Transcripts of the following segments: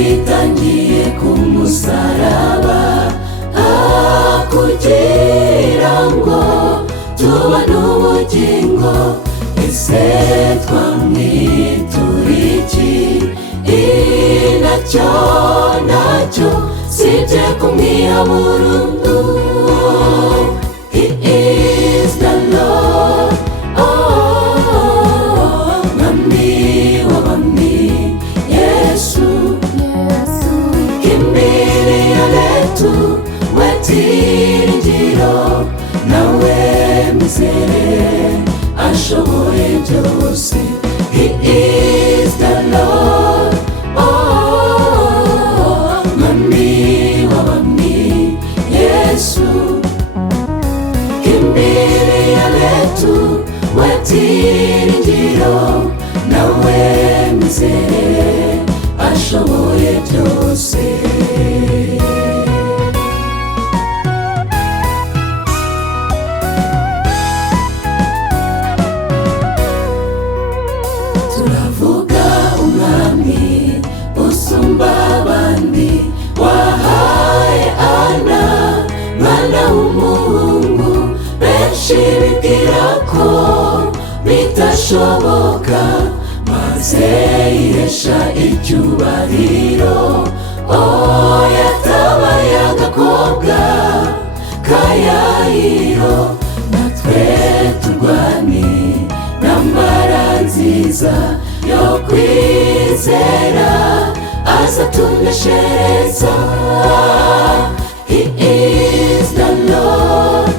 yitangiye ku musaraba kugira ngo tubone ubugingo. Ese twamwitura iki? Nacyo sibye kumwiha burundu. He is the Lord, mwami w'abami, Yesu kimbilio letu, wetiringiro, nawe mizere ashoboye byose. He is the Lord, mwami w'abami, Yesu kimbilio letu, wetiringiro, nawe mizere ashoboye byose. Turavuga umwami usumba abandi, wahaye Ana mwana w'umuhungu. Benshi bibwira ko bitashoboka, maze yihesha icyubahiro. Yatabaye agakobwa ka Yayiro, natwe turwani n'ambara nziza yo kwizera, aza tuneshereza. He is the Lord,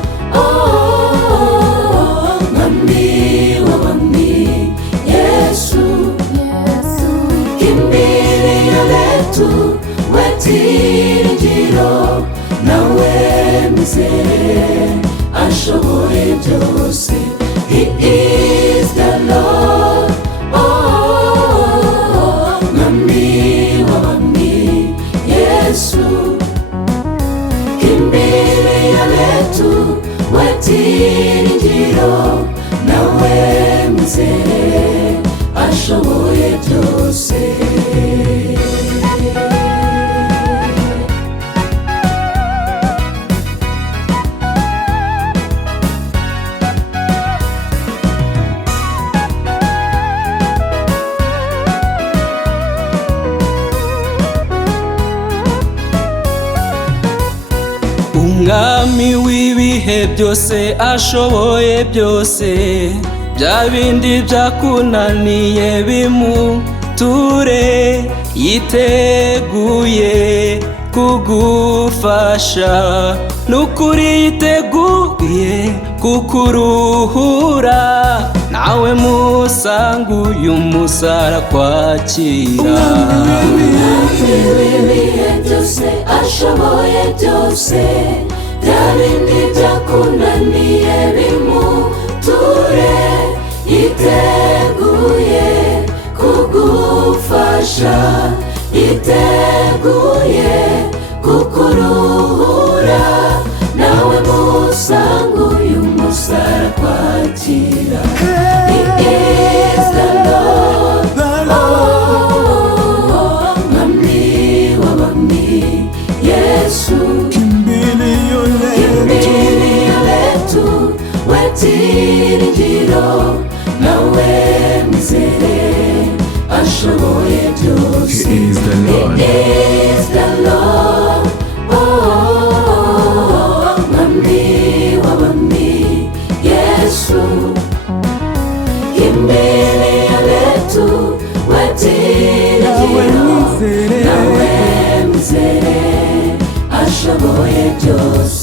mwami w'abami, Yesu kimbilio letu, wetiringiro, nawe mizere ashoboye byose. He is the Lord, mwami w'abami, Yesu kimbilio letu, wetiringiro, nawe mizere ashoboye byose. Umwami w'ibihe byose ashoboye byose, bya bindi byakunaniye bimuture. Yiteguye kugufasha, n'ukuri yiteguye kukuruhura. Nawe musanga uyu musara kwakira. Umwami w'ibihe byose ashoboye byose, bya bindi byakunaniye bimuture. Yiteguye kugufasha, yiteguye kukuruhura. Nawe musanga uyu musara kwakira. He is the Lord, mwami w'abami, Yesu kimbilio letu, wetiringiro, nawe mizere ashoboye byose. He is the Lord, He is the Lord, mwami w'abami, Yesu kimbilio letu, wetiringiro, nawe mizere ashoboye byose.